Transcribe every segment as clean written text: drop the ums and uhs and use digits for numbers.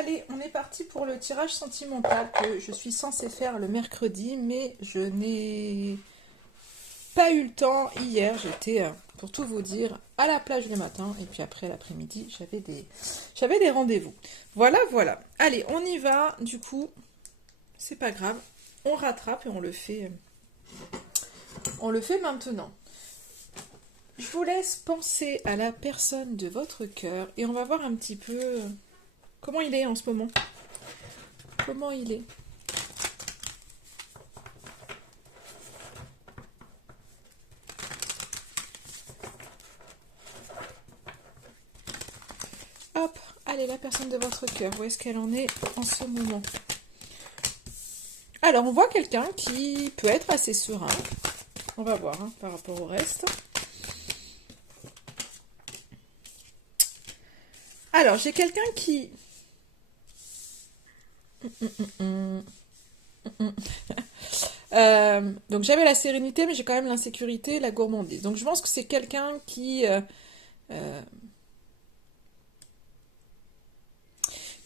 Allez, on est parti pour le tirage sentimental que je suis censée faire le mercredi, mais je n'ai pas eu le temps hier. J'étais, pour tout vous dire, à la plage le matin et puis après l'après-midi, j'avais des rendez-vous. Voilà, voilà. Allez, on y va. Du coup, c'est pas grave. On rattrape et on le fait maintenant. Je vous laisse penser à la personne de votre cœur et on va voir un petit peu comment il est en ce moment. Comment il est. Hop, allez, la personne de votre cœur, où est-ce qu'elle en est en ce moment? Alors, on voit quelqu'un qui peut être assez serein. On va voir par rapport au reste. Alors, j'ai quelqu'un qui... donc, j'avais la sérénité, mais j'ai quand même l'insécurité et la gourmandise. Donc, je pense que c'est quelqu'un euh,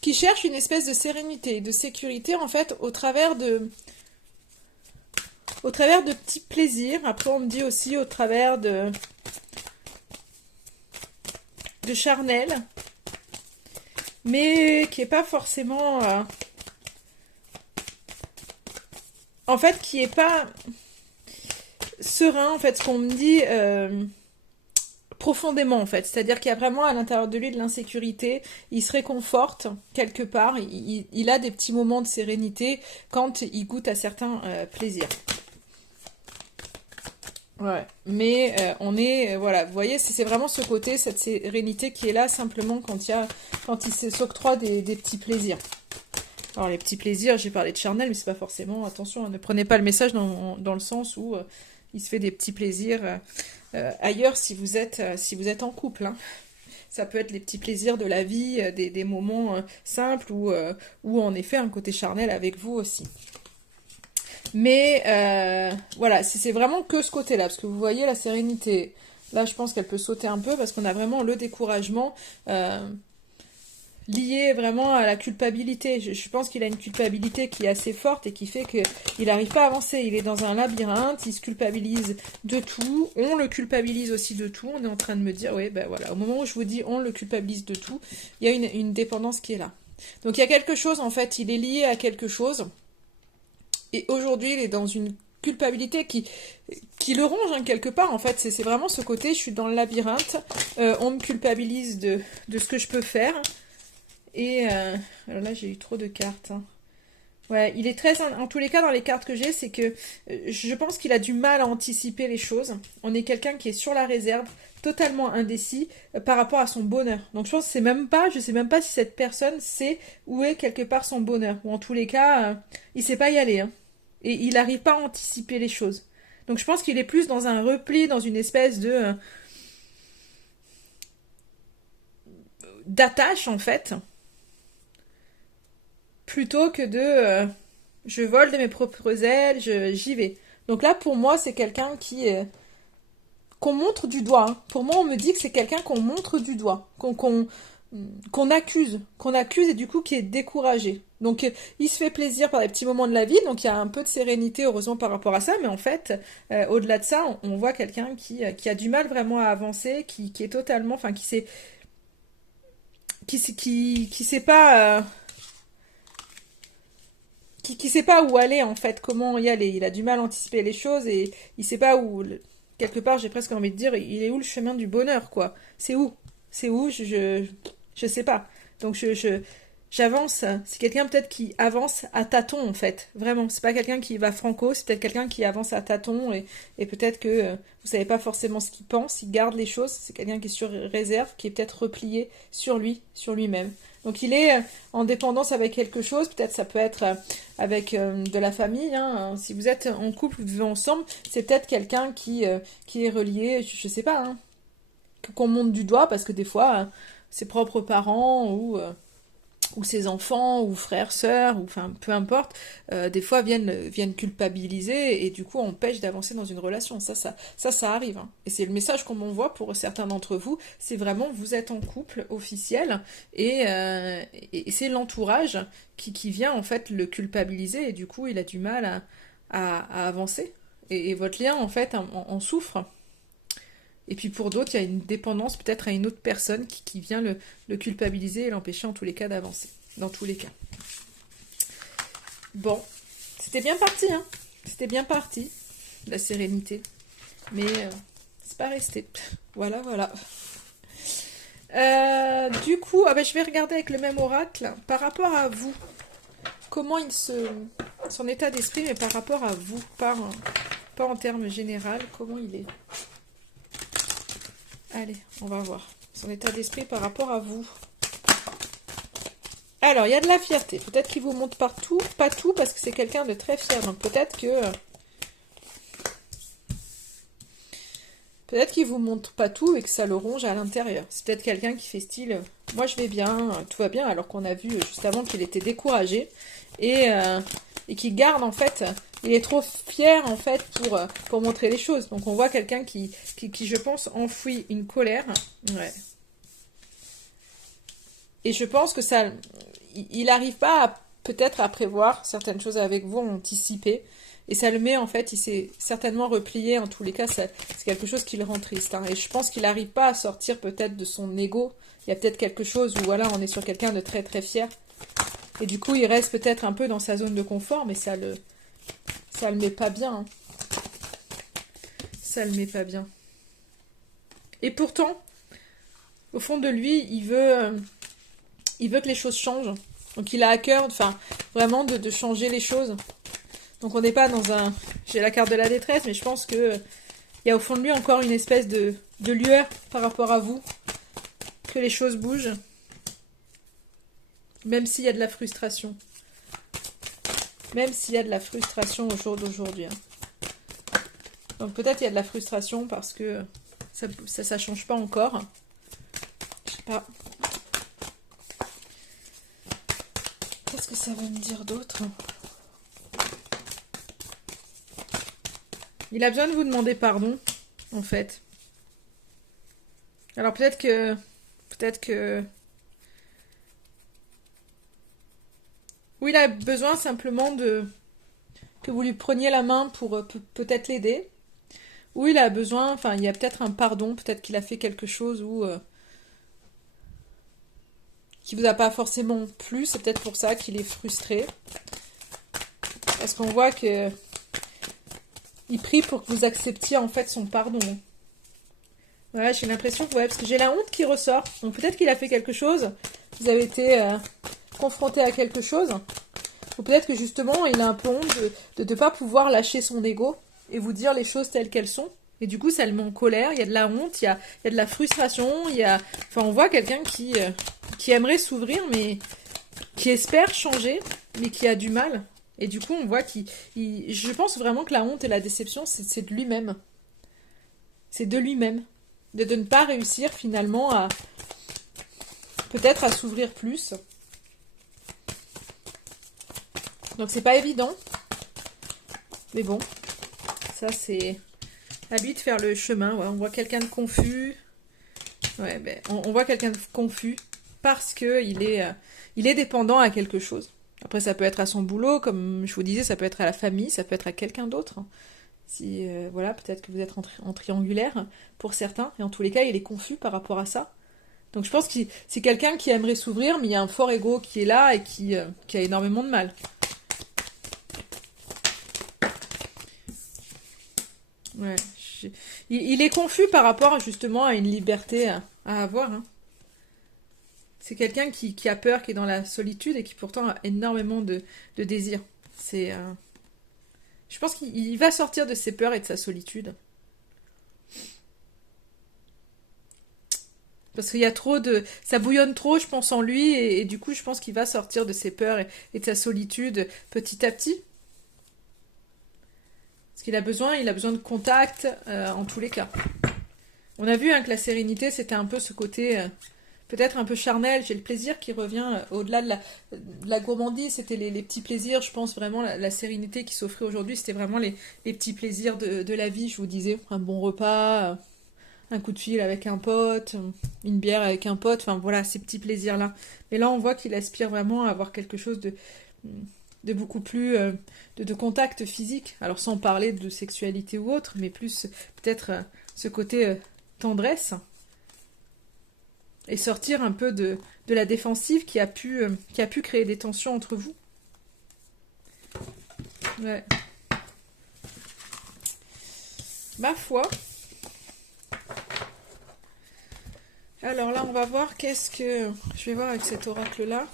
qui cherche une espèce de sérénité et de sécurité, en fait, au travers de petits plaisirs. Après, on me dit aussi au travers de charnel, mais qui est pas forcément... en fait, qui est pas serein, en fait, ce qu'on me dit profondément, en fait. C'est-à-dire qu'il y a vraiment à l'intérieur de lui de l'insécurité, il se réconforte quelque part, il a des petits moments de sérénité quand il goûte à certains plaisirs. Ouais, mais on est, voilà, vous voyez, c'est vraiment ce côté, cette sérénité qui est là simplement quand il s'octroie des petits plaisirs. Alors les petits plaisirs, j'ai parlé de charnel, mais c'est pas forcément, attention, ne prenez pas le message dans le sens où il se fait des petits plaisirs ailleurs si vous êtes en couple, hein. Ça peut être les petits plaisirs de la vie, des moments simples ou en effet un côté charnel avec vous aussi. Mais voilà, c'est vraiment que ce côté-là, parce que vous voyez la sérénité. Là, je pense qu'elle peut sauter un peu parce qu'on a vraiment le découragement lié vraiment à la culpabilité. Je pense qu'il a une culpabilité qui est assez forte et qui fait qu'il n'arrive pas à avancer. Il est dans un labyrinthe, il se culpabilise de tout. On le culpabilise aussi de tout. On est en train de me dire, oui, ben voilà, au moment où je vous dis on le culpabilise de tout, il y a une dépendance qui est là. Donc il y a quelque chose, en fait, il est lié à quelque chose. Et aujourd'hui, il est dans une culpabilité qui le ronge quelque part. En fait, c'est vraiment ce côté, je suis dans le labyrinthe, on me culpabilise de ce que je peux faire. Et alors là, j'ai eu trop de cartes. Ouais, il est très... En tous les cas, dans les cartes que j'ai, c'est que je pense qu'il a du mal à anticiper les choses. On est quelqu'un qui est sur la réserve, totalement indécis par rapport à son bonheur. Donc je pense que je sais même pas si cette personne sait où est quelque part son bonheur. Ou en tous les cas, il sait pas y aller, hein. Et il n'arrive pas à anticiper les choses. Donc je pense qu'il est plus dans un repli, dans une espèce d'attache en fait, plutôt que je vole de mes propres ailes, j'y vais. Donc là pour moi c'est quelqu'un qu'on montre du doigt, hein. Pour moi on me dit que c'est quelqu'un qu'on montre du doigt, qu'on accuse et du coup qui est découragé. Donc il se fait plaisir par les petits moments de la vie, donc il y a un peu de sérénité heureusement par rapport à ça, mais en fait au-delà de ça on voit quelqu'un qui a du mal vraiment à avancer, qui est totalement, enfin qui sait pas qui sait pas où aller en fait, comment y aller. Il a du mal à anticiper les choses et il sait pas où. Quelque part, j'ai presque envie de dire, il est où le chemin du bonheur, quoi? C'est où? C'est où? Je sais pas. Donc j'avance. C'est quelqu'un peut-être qui avance à tâtons en fait. Vraiment, c'est pas quelqu'un qui va franco, c'est peut-être quelqu'un qui avance à tâtons et peut-être que vous savez pas forcément ce qu'il pense, il garde les choses. C'est quelqu'un qui est sur réserve, qui est peut-être replié sur lui, sur lui-même. Donc il est en dépendance avec quelque chose, peut-être ça peut être avec de la famille, hein. Si vous êtes en couple, vous vivez ensemble, c'est peut-être quelqu'un qui est relié, je sais pas, hein, qu'on monte du doigt parce que des fois, ses propres parents ou ses enfants, ou frères, sœurs, ou enfin peu importe, des fois viennent culpabiliser et du coup empêchent d'avancer dans une relation. Ça arrive, hein. Et c'est le message qu'on m'envoie pour certains d'entre vous, c'est vraiment vous êtes en couple officiel et c'est l'entourage qui vient en fait le culpabiliser et du coup il a du mal à avancer. Et votre lien en fait en souffre. Et puis pour d'autres, il y a une dépendance peut-être à une autre personne qui vient le culpabiliser et l'empêcher en tous les cas d'avancer. Dans tous les cas. Bon, c'était bien parti, hein. C'était bien parti, la sérénité. Mais c'est pas resté. Voilà, voilà. Du coup, je vais regarder avec le même oracle par rapport à vous. Comment son état d'esprit, mais par rapport à vous, pas en termes général, comment il est. Allez, on va voir. Son état d'esprit par rapport à vous. Alors, il y a de la fierté. Peut-être qu'il vous montre partout, pas tout, parce que c'est quelqu'un de très fier. Donc peut-être qu'il vous montre pas tout et que ça le ronge à l'intérieur. C'est peut-être quelqu'un qui fait style, moi je vais bien, tout va bien, alors qu'on a vu juste avant qu'il était découragé et qui garde en fait, il est trop fier en fait pour montrer les choses. Donc on voit quelqu'un qui je pense enfouit une colère. Ouais. Et je pense que ça, il n'arrive pas peut-être à prévoir certaines choses avec vous, anticiper. Et ça le met en fait, il s'est certainement replié, en tous les cas, c'est quelque chose qui le rend triste. Hein. Et je pense qu'il n'arrive pas à sortir peut-être de son ego. Il y a peut-être quelque chose où voilà, on est sur quelqu'un de très très fier. Et du coup, il reste peut-être un peu dans sa zone de confort, mais ça le met pas bien. Hein. Ça le met pas bien. Et pourtant, au fond de lui, il veut que les choses changent. Donc il a à cœur, enfin, vraiment de changer les choses. Donc on n'est pas dans un... J'ai la carte de la détresse, mais je pense que il y a au fond de lui encore une espèce de lueur par rapport à vous. Que les choses bougent. Même s'il y a de la frustration. Même s'il y a de la frustration au jour d'aujourd'hui. Hein. Donc peut-être il y a de la frustration parce que ça change pas encore. Je sais pas. Qu'est-ce que ça va me dire d'autre ? Il a besoin de vous demander pardon, en fait. Alors peut-être que... Ou il a besoin simplement que vous lui preniez la main pour peut-être l'aider. Ou il a besoin, enfin il y a peut-être un pardon, peut-être qu'il a fait quelque chose qui vous a pas forcément plu, c'est peut-être pour ça qu'il est frustré. Parce qu'on voit que il prie pour que vous acceptiez en fait son pardon. Voilà, j'ai l'impression que, parce que j'ai la honte qui ressort. Donc peut-être qu'il a fait quelque chose, vous avez été confronté à quelque chose, ou peut-être que justement il a un peu honte de ne pas pouvoir lâcher son ego et vous dire les choses telles qu'elles sont. Et du coup ça le met en colère, il y a de la honte, il y a de la frustration, enfin on voit quelqu'un qui aimerait s'ouvrir mais qui espère changer mais qui a du mal. Et du coup on voit je pense vraiment que la honte et la déception c'est de lui-même. C'est de lui-même. De ne pas réussir finalement peut-être à s'ouvrir plus. Donc c'est pas évident. Mais bon, ça c'est à lui de faire le chemin. Ouais, on voit quelqu'un de confus. Ouais, on voit quelqu'un de confus parce que il est dépendant à quelque chose. Après ça peut être à son boulot, comme je vous disais, ça peut être à la famille, ça peut être à quelqu'un d'autre. Si voilà, peut-être que vous êtes en triangulaire pour certains, et en tous les cas, il est confus par rapport à ça. Donc je pense que c'est quelqu'un qui aimerait s'ouvrir, mais il y a un fort ego qui est là et qui a énormément de mal. Ouais, il est confus par rapport justement à une liberté à avoir. Hein. C'est quelqu'un qui a peur, qui est dans la solitude et qui pourtant a énormément de désirs. Je pense qu'il va sortir de ses peurs et de sa solitude. Parce qu'il y a trop de... Ça bouillonne trop, je pense, en lui. Et du coup, je pense qu'il va sortir de ses peurs et de sa solitude petit à petit. Parce qu'il a besoin de contact en tous les cas. On a vu que la sérénité, c'était un peu ce côté peut-être un peu charnel, j'ai le plaisir qui revient au-delà de la gourmandise, c'était les petits plaisirs, je pense vraiment la sérénité qui s'offrait aujourd'hui, c'était vraiment les petits plaisirs de la vie, je vous disais, un bon repas, un coup de fil avec un pote, une bière avec un pote, enfin voilà, ces petits plaisirs-là. Mais là, on voit qu'il aspire vraiment à avoir quelque chose de beaucoup plus de contact physique, alors sans parler de sexualité ou autre, mais plus peut-être ce côté tendresse et sortir un peu de la défensive qui a pu créer des tensions entre vous. Ouais. Ma foi. Alors là, on va voir qu'est-ce que... Je vais voir avec cet oracle-là.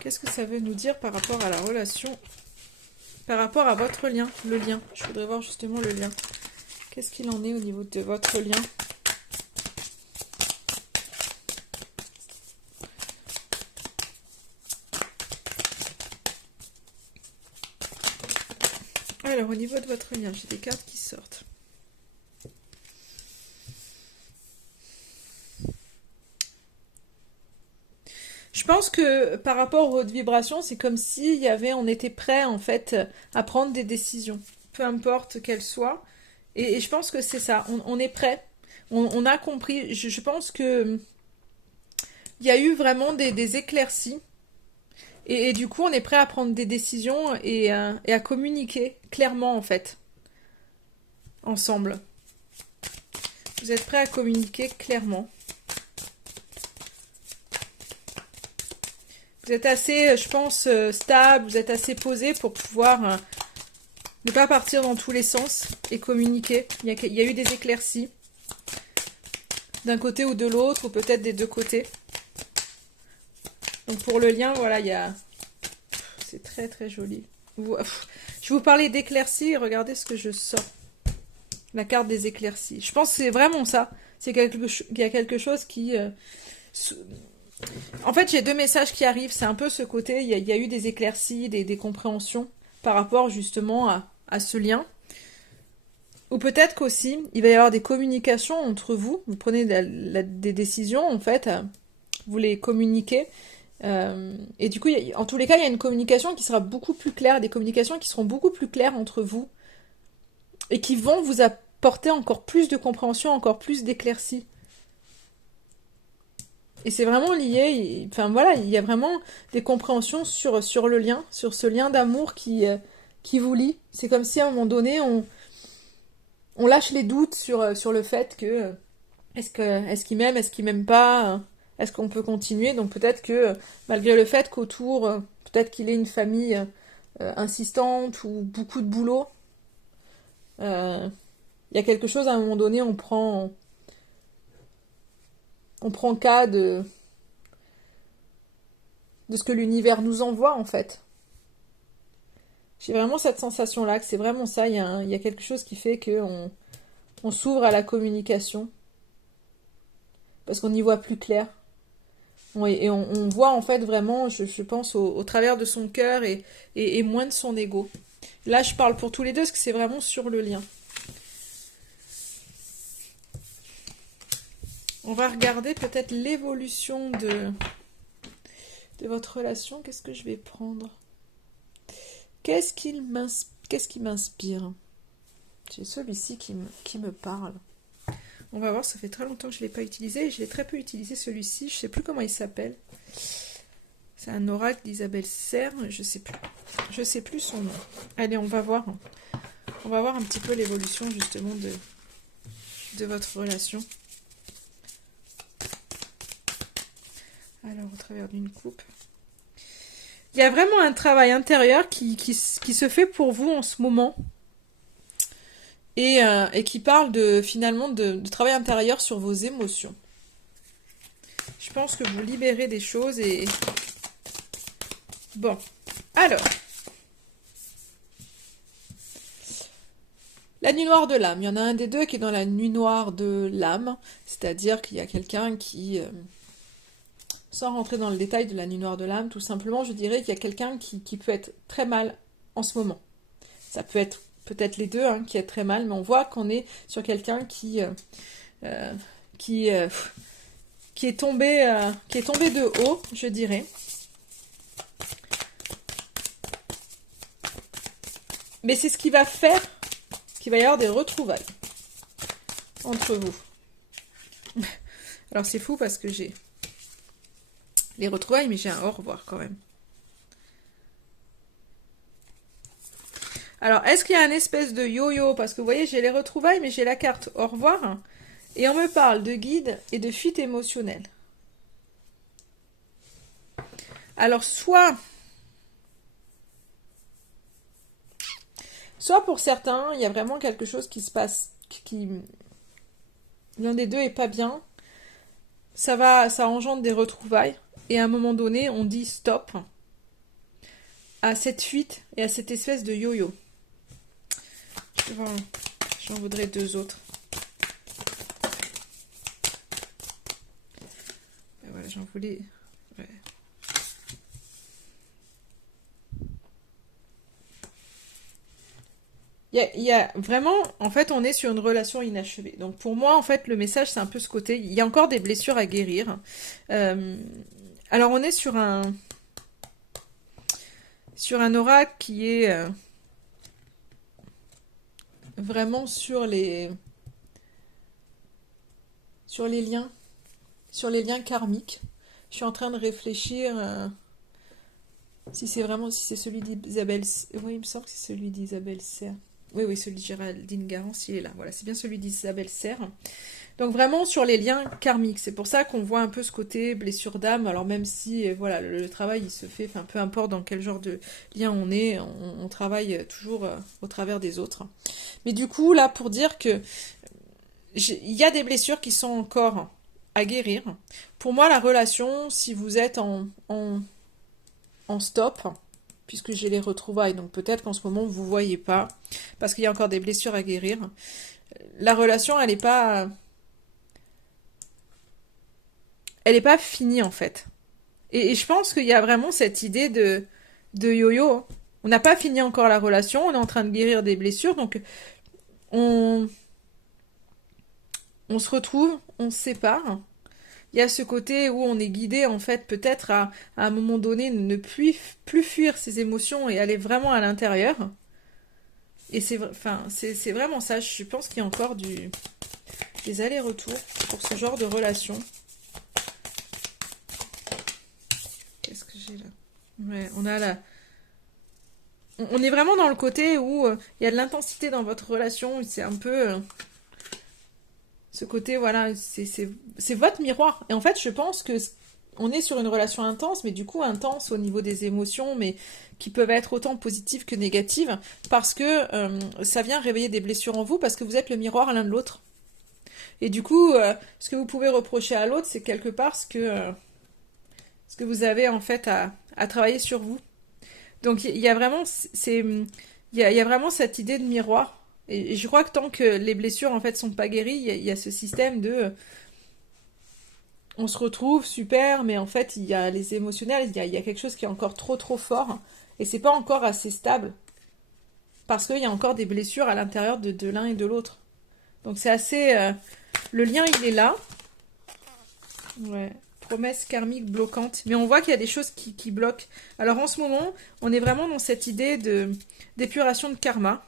Qu'est-ce que ça veut nous dire par rapport à la relation, par rapport à votre lien, le lien. Je voudrais voir justement le lien. Qu'est-ce qu'il en est au niveau de votre lien? Alors, au niveau de votre lien, j'ai des cartes qui sortent. Je pense que par rapport aux hautes vibrations, c'est comme si on était prêt en fait à prendre des décisions, peu importe qu'elles soient. Et je pense que c'est ça, on est prêt, on a compris. Je pense que il y a eu vraiment des éclaircies. Et du coup, on est prêt à prendre des décisions et à communiquer clairement en fait, ensemble. Vous êtes prêt à communiquer clairement. Vous êtes assez, je pense, stable, vous êtes assez posé pour pouvoir ne pas partir dans tous les sens et communiquer. Il y a eu des éclaircies d'un côté ou de l'autre, ou peut-être des deux côtés. Donc pour le lien, voilà, il y a... C'est très très joli. Je vous parlais d'éclaircies, regardez ce que je sors. La carte des éclaircies. Je pense que c'est vraiment ça. C'est qu'il y a quelque chose qui... En fait, j'ai deux messages qui arrivent. C'est un peu ce côté, il y a eu des éclaircies, des compréhensions par rapport justement à ce lien. Ou peut-être qu'aussi, il va y avoir des communications entre vous. Vous prenez des décisions, en fait, vous les communiquez. Et du coup, en tous les cas, il y a une communication qui sera beaucoup plus claire, des communications qui seront beaucoup plus claires entre vous et qui vont vous apporter encore plus de compréhension, encore plus d'éclaircie. Et c'est vraiment lié, enfin voilà, il y a vraiment des compréhensions sur le lien, sur ce lien d'amour qui vous lie. C'est comme si à un moment donné, on lâche les doutes sur le fait que est-ce qu'il m'aime, est-ce qu'il m'aime pas, est-ce qu'on peut continuer. Donc peut-être que malgré le fait qu'autour, peut-être qu'il ait une famille insistante ou beaucoup de boulot, il y a quelque chose à un moment donné, on prend cas de ce que l'univers nous envoie en fait. J'ai vraiment cette sensation-là, que c'est vraiment ça, il y a quelque chose qui fait qu'on s'ouvre à la communication, parce qu'on y voit plus clair. Et on voit en fait vraiment, je pense, au travers de son cœur et moins de son ego. Là, je parle pour tous les deux, parce que c'est vraiment sur le lien. On va regarder peut-être l'évolution de votre relation. Qu'est-ce que je vais prendre? Qu'est-ce qui m'inspire? J'ai celui-ci qui me parle. On va voir, ça fait très longtemps que je ne l'ai pas utilisé. Et je l'ai très peu utilisé celui-ci. Je ne sais plus comment il s'appelle. C'est un oracle d'Isabelle Serre. Je sais plus. Je sais plus son nom. Allez, on va voir. On va voir un petit peu l'évolution justement de votre relation. Alors, au travers d'une coupe. Il y a vraiment un travail intérieur qui se fait pour vous en ce moment. Et qui parle finalement de travail intérieur sur vos émotions. Je pense que vous libérez des choses et... Bon, alors. La nuit noire de l'âme. Il y en a un des deux qui est dans la nuit noire de l'âme. C'est-à-dire qu'il y a quelqu'un qui... sans rentrer dans le détail de la nuit noire de l'âme, tout simplement, je dirais qu'il y a quelqu'un qui peut être très mal en ce moment. Ça peut être peut-être les deux, hein, qui est très mal, mais on voit qu'on est sur quelqu'un euh, qui, euh, qui est tombé de haut, je dirais. Mais c'est ce qui va faire qu'il va y avoir des retrouvailles entre vous. Alors c'est fou parce que j'ai les retrouvailles, mais j'ai un au revoir quand même. Alors, est-ce qu'il y a un espèce de yo-yo? Parce que vous voyez, j'ai les retrouvailles, mais j'ai la carte au revoir. Et on me parle de guide et de fuite émotionnelle. Alors, soit pour certains, il y a vraiment quelque chose qui se passe, qui l'un des deux est pas bien. Ça engendre des retrouvailles. Et à un moment donné, on dit stop à cette fuite et à cette espèce de yo-yo. J'en voudrais deux autres. Et voilà, j'en voulais... Ouais. Il y a vraiment, en fait, on est sur une relation inachevée. Donc pour moi, en fait, le message, c'est un peu ce côté. Il y a encore des blessures à guérir. Alors on est sur un oracle qui est vraiment sur les liens karmiques. Je suis en train de réfléchir si c'est celui d'Isabelle. Oui, il me semble que c'est celui d'Isabelle Serre. Oui, celui de Géraldine Garance, il est là. Voilà, c'est bien celui d'Isabelle Serre. Donc vraiment sur les liens karmiques. C'est pour ça qu'on voit un peu ce côté blessure d'âme. Alors même si voilà, le travail il se fait, enfin peu importe dans quel genre de lien on est, on travaille toujours au travers des autres. Mais du coup là pour dire que il y a des blessures qui sont encore à guérir. Pour moi la relation, si vous êtes en stop, puisque j'ai les retrouvailles, donc peut-être qu'en ce moment vous ne voyez pas, parce qu'il y a encore des blessures à guérir. La relation, elle n'est pas finie en fait. Et je pense qu'il y a vraiment cette idée de yo-yo. On n'a pas fini encore la relation, on est en train de guérir des blessures, donc on se retrouve, on se sépare. Il y a ce côté où on est guidé en fait peut-être à un moment donné ne plus fuir ses émotions et aller vraiment à l'intérieur. Et c'est vraiment ça. Je pense qu'il y a encore des allers-retours pour ce genre de relation. Qu'est-ce que j'ai là? Ouais, on a là. On est vraiment dans le côté où il y a de l'intensité dans votre relation. C'est un peu ce côté, voilà, c'est votre miroir. Et en fait, je pense que on est sur une relation intense, mais du coup intense au niveau des émotions, mais qui peuvent être autant positives que négatives, parce que ça vient réveiller des blessures en vous, parce que vous êtes le miroir l'un de l'autre. Et du coup, ce que vous pouvez reprocher à l'autre, c'est quelque part ce que vous avez en fait à travailler sur vous. Donc il y a vraiment, il y a vraiment cette idée de miroir. Et je crois que tant que les blessures en fait sont pas guéries, il y a ce système de on se retrouve super, mais en fait il y a les émotionnels, il y a quelque chose qui est encore trop fort et c'est pas encore assez stable parce qu'il y a encore des blessures à l'intérieur de l'un et de l'autre. Donc c'est assez le lien il est là. Ouais. Promesse karmique bloquante. Mais on voit qu'il y a des choses qui bloquent. Alors en ce moment, on est vraiment dans cette idée d'épuration de karma.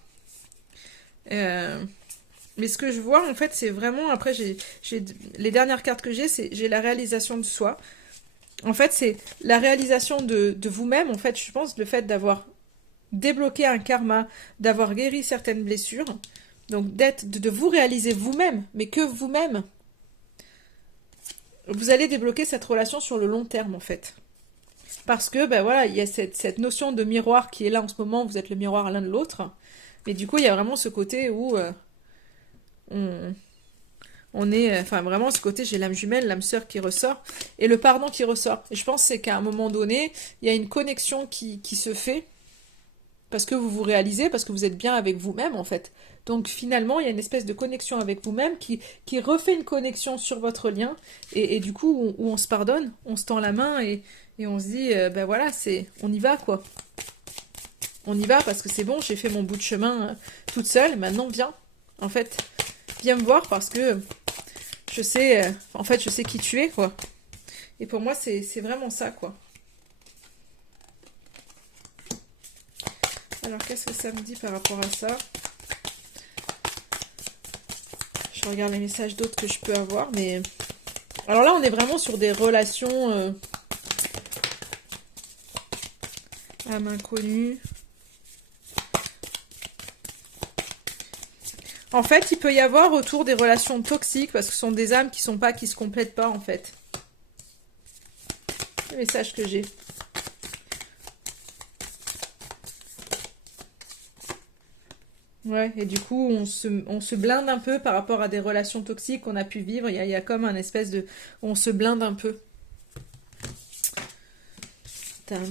Mais ce que je vois, en fait, c'est vraiment... Après, les dernières cartes que j'ai la réalisation de soi. En fait, c'est la réalisation de vous-même. En fait, je pense, le fait d'avoir débloqué un karma, d'avoir guéri certaines blessures. Donc, de vous réaliser vous-même, mais que vous-même. Vous allez débloquer cette relation sur le long terme, en fait. Parce que, ben voilà, il y a cette notion de miroir qui est là en ce moment. Vous êtes le miroir l'un de l'autre. Mais du coup, il y a vraiment ce côté où on est... Enfin, vraiment, ce côté, j'ai l'âme jumelle, l'âme sœur qui ressort, et le pardon qui ressort. Et je pense c'est qu'à un moment donné, il y a une connexion qui se fait, parce que vous vous réalisez, parce que vous êtes bien avec vous-même, en fait. Donc, finalement, il y a une espèce de connexion avec vous-même qui refait une connexion sur votre lien, et du coup, où on se pardonne, on se tend la main, et on se dit, ben voilà, on y va, quoi. on y va parce que c'est bon, j'ai fait mon bout de chemin toute seule, maintenant viens, en fait, viens me voir parce que je sais, en fait, je sais qui tu es, quoi. Et pour moi, c'est vraiment ça, quoi. Alors, qu'est-ce que ça me dit par rapport à ça? Je regarde les messages d'autres que je peux avoir, mais... Alors là, on est vraiment sur des relations âme inconnue. En fait, il peut y avoir autour des relations toxiques, parce que ce sont des âmes qui se complètent pas, en fait. Le message que j'ai. Ouais, et du coup, on se blinde un peu par rapport à des relations toxiques qu'on a pu vivre. Il y a comme un espèce de... On se blinde un peu. Tam.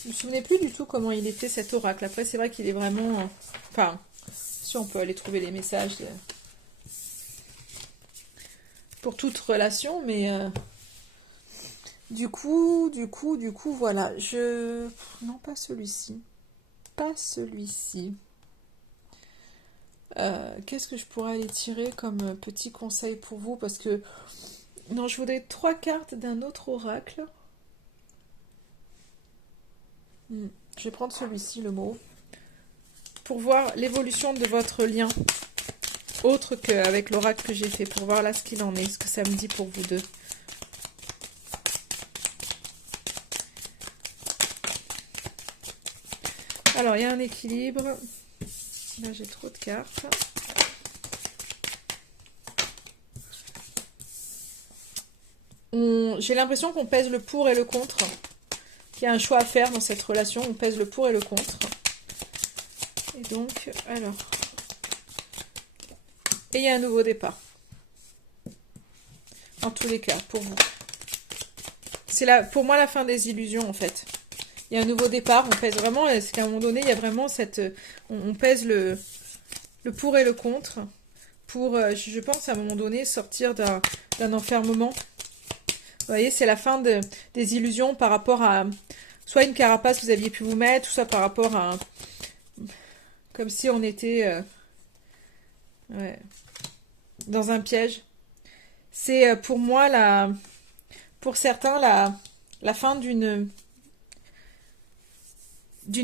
Je me souvenais plus du tout comment il était cet oracle. Après, c'est vrai qu'il est vraiment... Enfin, si on peut aller trouver les messages pour toute relation, mais... Du coup, voilà. Non, pas celui-ci. Pas celui-ci. Qu'est-ce que je pourrais aller tirer comme petit conseil pour vous? Parce que... Non, je voudrais 3 cartes d'un autre oracle. Je vais prendre celui-ci, le mot. Pour voir l'évolution de votre lien. Autre qu'avec l'oracle que j'ai fait. Pour voir là ce qu'il en est. Ce que ça me dit pour vous deux. Alors, il y a un équilibre. Là, j'ai trop de cartes. J'ai l'impression qu'on pèse le pour et le contre. Qu'il y a un choix à faire dans cette relation. On pèse le pour et le contre. Et donc, alors... Et il y a un nouveau départ. En tous les cas, pour vous. C'est pour moi la fin des illusions, en fait. Il y a un nouveau départ. On pèse vraiment... C'est qu'à un moment donné, il y a vraiment cette... On pèse le pour et le contre. Pour, je pense, à un moment donné, sortir d'un enfermement. Vous voyez, c'est la fin des illusions par rapport à soit une carapace que vous aviez pu vous mettre, ou soit par rapport à... Comme si on était ouais, dans un piège. C'est pour moi, pour certains, la fin d'une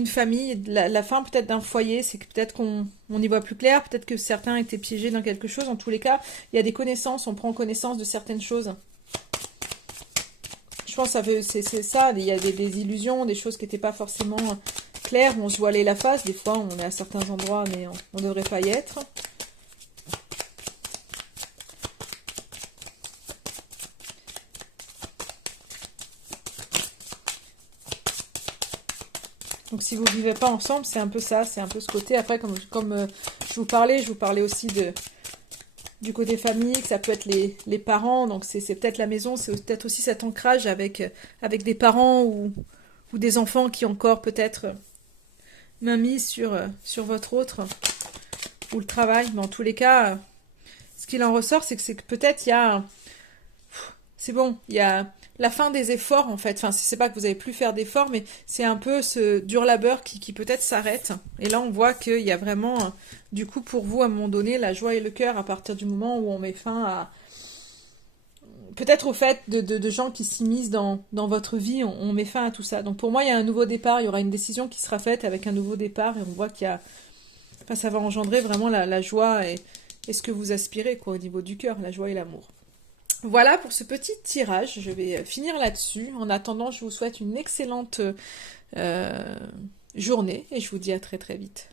famille, la fin peut-être d'un foyer. C'est que peut-être qu'on y voit plus clair, peut-être que certains étaient piégés dans quelque chose. En tous les cas, il y a des connaissances, on prend connaissance de certaines choses. Je pense que c'est ça, il y a des illusions, des choses qui n'étaient pas forcément claires, on se voilait la face, des fois on est à certains endroits mais on ne devrait pas y être. Donc si vous ne vivez pas ensemble, c'est un peu ça, c'est un peu ce côté. Après, comme je vous parlais aussi du côté famille, que ça peut être les parents, donc c'est peut-être la maison, c'est peut-être aussi cet ancrage avec des parents ou des enfants qui ont encore peut-être main mise sur votre autre, ou le travail, mais en tous les cas, ce qu'il en ressort, c'est que peut-être il y a... C'est bon, il y a la fin des efforts en fait. Enfin, c'est pas que vous n'allez plus faire d'efforts, mais c'est un peu ce dur labeur qui peut-être s'arrête. Et là, on voit qu'il y a vraiment, du coup, pour vous, à un moment donné, la joie et le cœur à partir du moment où on met fin à... Peut-être au fait de gens qui s'immiscent dans votre vie, on met fin à tout ça. Donc pour moi, il y a un nouveau départ, il y aura une décision qui sera faite avec un nouveau départ, et on voit qu'il y a... Enfin, ça va engendrer vraiment la joie et ce que vous aspirez, quoi, au niveau du cœur, la joie et l'amour. Voilà pour ce petit tirage, je vais finir là-dessus. En attendant, je vous souhaite une excellente journée et je vous dis à très très vite.